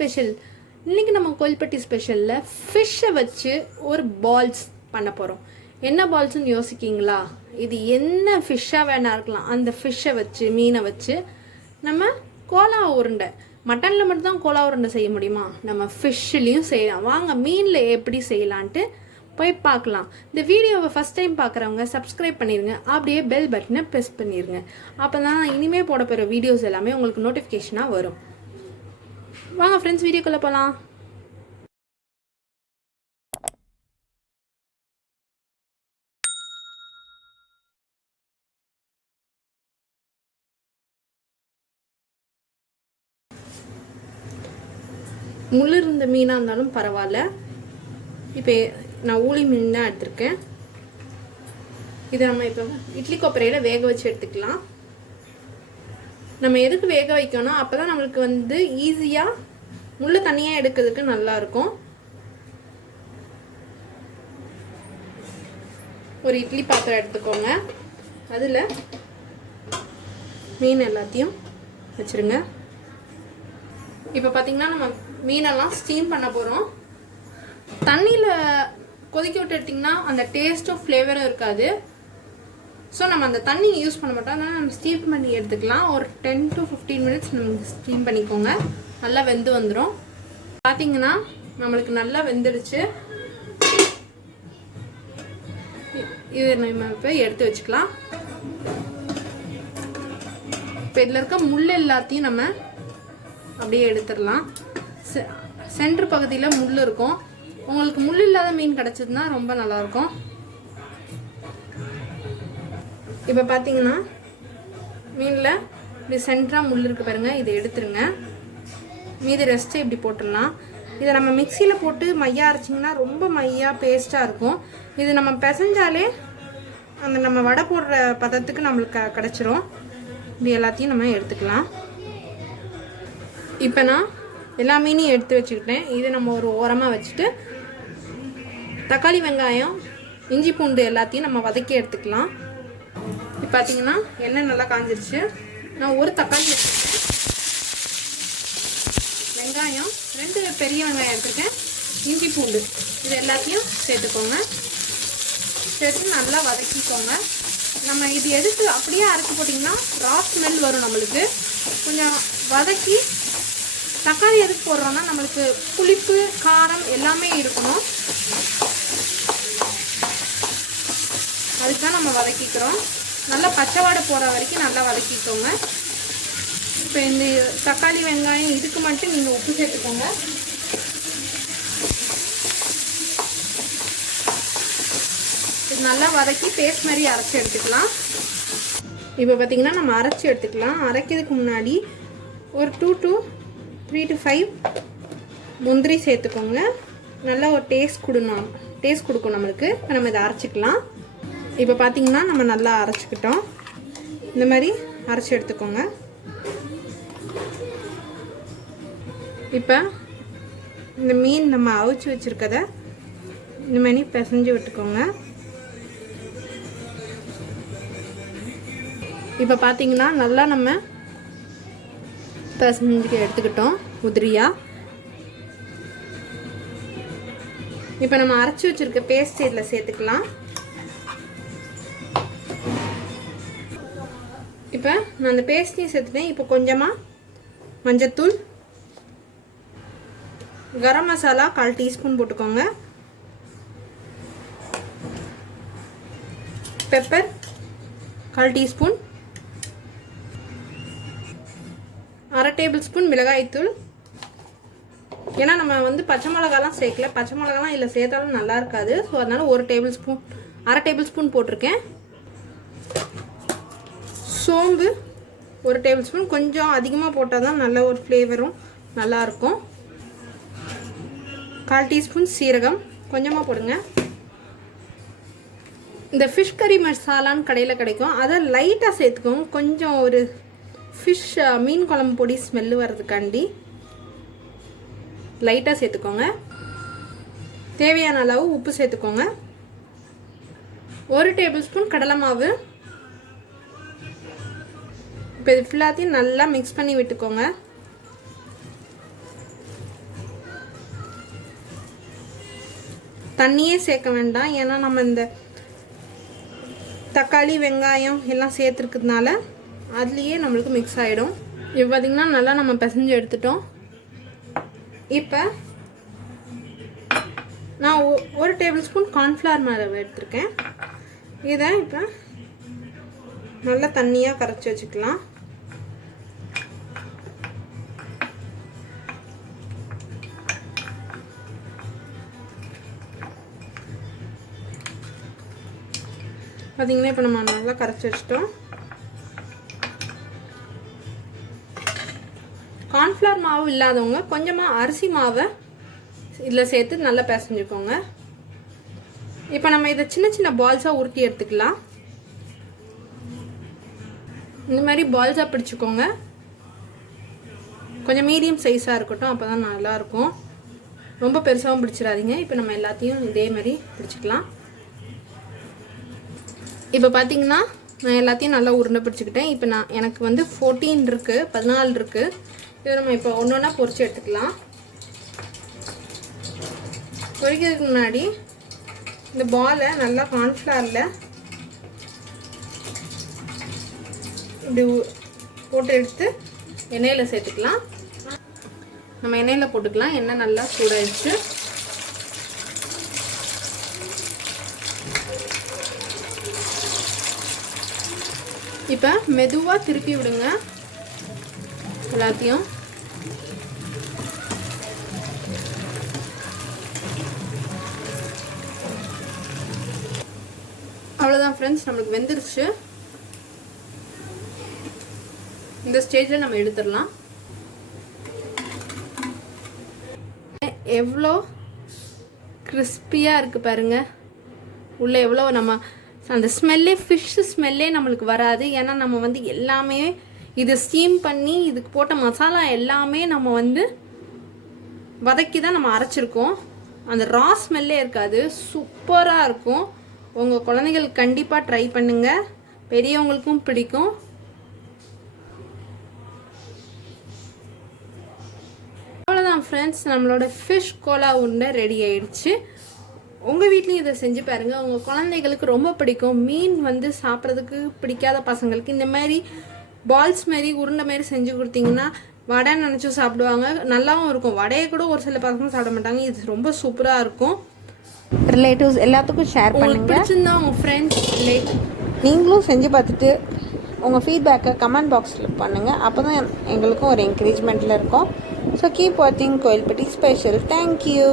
Special. இன்றைக்கி நம்ம கோயில்பட்டி ஸ்பெஷலில் ஃபிஷ்ஷை வச்சு ஒரு பால்ஸ் பண்ண போகிறோம். என்ன பால்ஸ்ன்னு யோசிக்கிங்களா? இது என்ன ஃபிஷ்ஷாக வேணா இருக்கலாம். அந்த ஃபிஷ்ஷை வச்சு, மீனை வச்சு நம்ம கோலா உருண்டை, மட்டனில் மட்டும்தான் கோலா உருண்டை செய்ய முடியுமா? நம்ம ஃபிஷ்ஷுலேயும் செய்யலாம். வாங்க மீனில் எப்படி செய்யலான்ட்டு போய் பார்க்கலாம். இந்த வீடியோவை ஃபஸ்ட் டைம் பார்க்குறவங்க சப்ஸ்கிரைப் பண்ணிடுங்க, அப்படியே பெல் பட்டனை ப்ரெஸ் பண்ணிடுங்க. அப்போ தான் இனிமேல் போட போகிற வீடியோஸ் எல்லாமே உங்களுக்கு நோட்டிஃபிகேஷனாக வரும். வாங்க ஃப்ரெண்ட்ஸ், வீடியோக்குள்ளே போகலாம். முள் இருந்த மீனாக இருந்தாலும் பரவாயில்ல. இப்போ நான் ஊளி மீன் தான் எடுத்திருக்கேன். இதை நம்ம இப்போ இட்லி கொப்பரையில் வேக வச்சு எடுத்துக்கலாம். நம்ம எதுக்கு வேக வைக்கணும்? அப்போ தான் நம்மளுக்கு ஈஸியாக முள்ளு தனியாக எடுக்கிறதுக்கு நல்லாயிருக்கும். ஒரு இட்லி பாத்திரம் எடுத்துக்கோங்க. அதில் மீன் எல்லாத்தையும் வச்சுருங்க. இப்போ பார்த்தீங்கன்னா நம்ம மீனெல்லாம் ஸ்டீம் பண்ண போகிறோம். தண்ணியில் கொதிக்க விட்டு எடுத்திங்கன்னா அந்த டேஸ்ட்டும் ஃப்ளேவரும் இருக்காது. ஸோ நம்ம அந்த தண்ணி யூஸ் பண்ண மாட்டோம். அதனால் நம்ம ஸ்டீம் பண்ணி எடுத்துக்கலாம். ஒரு 10 to 15 மினிட்ஸ் நம்ம ஸ்டீம் பண்ணிக்கோங்க. நல்லா வெந்து வந்துடும். பார்த்தீங்கன்னா நம்மளுக்கு நல்லா வெந்துடுச்சு. இது நம்ம இப்போ எடுத்து வச்சுக்கலாம். இப்போ இதில் இருக்க முள் எல்லாத்தையும் நம்ம அப்படியே எடுத்துடலாம். சென்டர் பகுதியில் முள் இருக்கும். உங்களுக்கு முள் இல்லாத மீன் கிடச்சதுன்னா ரொம்ப நல்லாயிருக்கும். இப்போ பார்த்தீங்கன்னா மீனில் இப்படி சென்டராக முள் இருக்குது பாருங்கள். இதை எடுத்துருங்க. மீதி ரெஸ்ட்டு இப்படி போட்டுடலாம். இதை நம்ம மிக்சியில் போட்டு மையா அரைச்சிங்கன்னா ரொம்ப மையாக பேஸ்ட்டாக இருக்கும். இது நம்ம பிசைஞ்சாலே அந்த நம்ம வடை போடுற பதத்துக்கு நம்மளுக்கு கிடச்சிரும். இப்படி எல்லாத்தையும் நம்ம எடுத்துக்கலாம். இப்போ நான் எல்லா மீனையும் எடுத்து வச்சுக்கிட்டேன். இதை நம்ம ஒரு ஓரமாக வச்சுட்டு தக்காளி, வெங்காயம், இஞ்சி, பூண்டு எல்லாத்தையும் நம்ம வதக்கி எடுத்துக்கலாம். இப்போ பார்த்தீங்கன்னா எண்ணெய் நல்லா காஞ்சிருச்சு. நான் ஒரு தக்காளி எடுத்துருக்கேன். வெங்காயம் 2 பெரிய வெங்காயம் எடுத்துருக்கேன். இஞ்சி, பூண்டு இது எல்லாத்தையும் சேர்த்துக்கோங்க. சேர்த்து நல்லா வதக்கிக்கோங்க. நம்ம இது எடுத்து அப்படியே அரைச்சி போட்டிங்கன்னா ரா ஸ்மெல் வரும். நம்மளுக்கு கொஞ்சம் வதக்கி, தக்காளி எதுக்கு போடுறோன்னா நம்மளுக்கு புளிப்பு, காரம் எல்லாமே இருக்கணும். அதுக்கு தான் நம்ம வதக்கிக்கிறோம். நல்லா பச்சை வாடை போகிற வரைக்கும் நல்லா வதக்கிக்கோங்க. இப்போ இந்த தக்காளி, வெங்காயம் இதுக்கு மட்டும் நீங்கள் உப்பு சேர்த்துக்கோங்க. இது நல்லா வதக்கி பேஸ்ட் மாதிரி அரைச்சி எடுத்துக்கலாம். இப்போ பார்த்திங்கன்னா நம்ம அரைச்சி எடுத்துக்கலாம். அரைக்கிறதுக்கு முன்னாடி ஒரு 2 to 3 to 5 முந்திரி சேர்த்துக்கோங்க. நல்லா ஒரு டேஸ்ட் கொடுக்கும் நம்மளுக்கு. இப்போ நம்ம இதை அரைச்சிக்கலாம். இப்போ பார்த்திங்கன்னா நம்ம நல்லா அரைச்சிக்கிட்டோம். இந்த மாதிரி அரைச்சி எடுத்துக்கோங்க. இப்போ இந்த மீன் நம்ம அவிச்சு வச்சுருக்கத இந்த மாதிரி பிசைஞ்சு விட்டுக்கோங்க. இப்போ பார்த்திங்கன்னா நல்லா நம்ம பிசைஞ்சு எடுத்துக்கிட்டோம் உதிரியாக. இப்போ நம்ம அரைச்சி வச்சுருக்க பேஸ்ட் இதில் சேர்த்துக்கலாம். இப்போ நான் அந்த பேஸ்ட்டையும் சேர்த்துட்டேன். இப்போ கொஞ்சமாக மஞ்சத்தூள், கரம் மசாலா 1/4 டீஸ்பூன் போட்டுக்கோங்க. பெப்பர் 1/4 டீஸ்பூன், 1/2 டேபிள் ஸ்பூன் மிளகாய்த்தூள். ஏன்னா நம்ம பச்சை மிளகாலாம் சேர்க்கல. பச்சை மிளகாலாம் இதில் சேர்த்தாலும் நல்லா இருக்காது. ஸோ அதனால் 1/2 டேபிள் ஸ்பூன் போட்டிருக்கேன். சோம்பு 1 டேபிள் ஸ்பூன். கொஞ்சம் அதிகமாக போட்டால் தான் நல்ல ஒரு ஃப்ளேவரும் நல்லாயிருக்கும். 1/4 டீஸ்பூன் சீரகம் கொஞ்சமாக போடுங்க. இந்த ஃபிஷ் கறி மசாலான்னு கடையில் கிடைக்கும். அதை லைட்டாக சேர்த்துக்கோங்க. கொஞ்சம் ஒரு மீன் குழம்பு பொடி ஸ்மெல்லு வர்றதுக்காண்டி லைட்டாக சேர்த்துக்கோங்க. தேவையான அளவு உப்பு சேர்த்துக்கோங்க. 1 டேபிள் ஸ்பூன் கடலை மாவு. இப்போ இது ஃபுல்லாத்தையும் நல்லா மிக்ஸ் பண்ணி விட்டுக்கோங்க. தண்ணியே சேர்க்க வேண்டாம். ஏன்னா நம்ம இந்த தக்காளி வெங்காயம் எல்லாம் சேர்த்துருக்கிறதுனால அதுலேயே நம்மளுக்கு மிக்ஸ் ஆகிடும். இப்போ பார்த்திங்கன்னா நல்லா நம்ம பிசைஞ்சு எடுத்துட்டோம். இப்போ நான் 1 டேபிள் ஸ்பூன் கார்ன்ஃப்ளவர் மாவு எடுத்திருக்கேன். இதை இப்போ நல்லா தண்ணியாக கரைச்சி வச்சுக்கலாம். பார்த்தீங்கன்னா இப்போ நம்ம நல்லா கரைச்சி வச்சிட்டோம். கார்ன்ஃப்ளவர் மாவு இல்லாதவங்க கொஞ்சமாக அரிசி மாவை இதில் சேர்த்து நல்லா பிசைஞ்சுக்கோங்க. இப்போ நம்ம இதை சின்ன சின்ன பால்ஸாக உருட்டி எடுத்துக்கலாம். இந்த மாதிரி பால்ஸாக பிடிச்சிக்கோங்க. கொஞ்சம் மீடியம் சைஸாக இருக்கட்டும், அப்போ தான் நல்லாயிருக்கும். ரொம்ப பெருசாகவும் பிடிச்சிடாதீங்க. இப்போ நம்ம எல்லாத்தையும் இதே மாதிரி பிடிச்சிக்கலாம். இப்போ பார்த்தீங்கன்னா நான் எல்லாத்தையும் நல்லா உருண்டை பிடிச்சிக்கிட்டேன். இப்போ எனக்கு வந்து 14 இருக்குது, 14 இருக்குது. இதை நம்ம இப்போ ஒன்று ஒன்றா பொரிச்சு எடுத்துக்கலாம். பொரிக்கிறதுக்கு முன்னாடி இந்த பாலை நல்லா கார்ன்ஃப்ளவரில் இப்படி போட்டு எடுத்து எண்ணெயில் சேர்த்துக்கலாம். நம்ம எண்ணெயில் போட்டுக்கலாம். எண்ணெய் நல்லா சூடாயிடுச்சு. இப்போ மெதுவாக திருப்பி விடுங்க எல்லாத்தையும். அவ்வளோதான் ஃப்ரெண்ட்ஸ், நம்மளுக்கு வெந்துருச்சு. இந்த ஸ்டேஜில் நம்ம எடுத்துடலாம். எவ்வளோ கிறிஸ்பியாக இருக்குது பாருங்கள். உள்ளே எவ்வளோ நம்ம அந்த ஸ்மெல்லே ஃபிஷ் ஸ்மெல்லே நம்மளுக்கு வராது. ஏன்னா நம்ம வந்து எல்லாமே இது ஸ்டீம் பண்ணி இதுக்கு போட்ட மசாலா எல்லாமே நம்ம வந்து வதக்கி தான் நம்ம அரைச்சிருக்கோம். அந்த ரா ஸ்மெல்லே இருக்காது. சூப்பராக இருக்கும். உங்கள் குழந்தைகளுக்கு கண்டிப்பாக ட்ரை பண்ணுங்கள். பெரியவங்களுக்கும் பிடிக்கும். அவ்வளோதான் ஃப்ரெண்ட்ஸ், நம்மளோட ஃபிஷ் கோலா உருண்டை ரெடி ஆயிடுச்சு. உங்கள் வீட்லேயும் இதை செஞ்சு பாருங்கள். உங்கள் குழந்தைகளுக்கு ரொம்ப பிடிக்கும். மீன் வந்து சாப்பிட்றதுக்கு பிடிக்காத பசங்களுக்கு இந்த மாதிரி பால்ஸ் மாரி உருண்டை மாரி செஞ்சு கொடுத்தீங்கன்னா வடை நினச்சும் சாப்பிடுவாங்க. நல்லாவும் இருக்கும். வடையை கூட ஒரு சில பசங்க சாப்பிட மாட்டாங்க. இது ரொம்ப சூப்பராக இருக்கும். ரிலேட்டிவ்ஸ் எல்லாத்துக்கும் ஷேர் பண்ணுங்க. பிடிச்சிருந்தா உங்கள் ஃப்ரெண்ட்ஸ் நீங்களும் செஞ்சு பார்த்துட்டு உங்கள் ஃபீட்பேக்கை கமெண்ட் பாக்ஸில் பண்ணுங்கள். அப்போ தான் எங்களுக்கும் ஒரு என்கரேஜ்மெண்ட்டில் இருக்கும். ஸோ கீப் வாட்சிங் கோயில்பட்டி ஸ்பெஷல். தேங்க்யூ.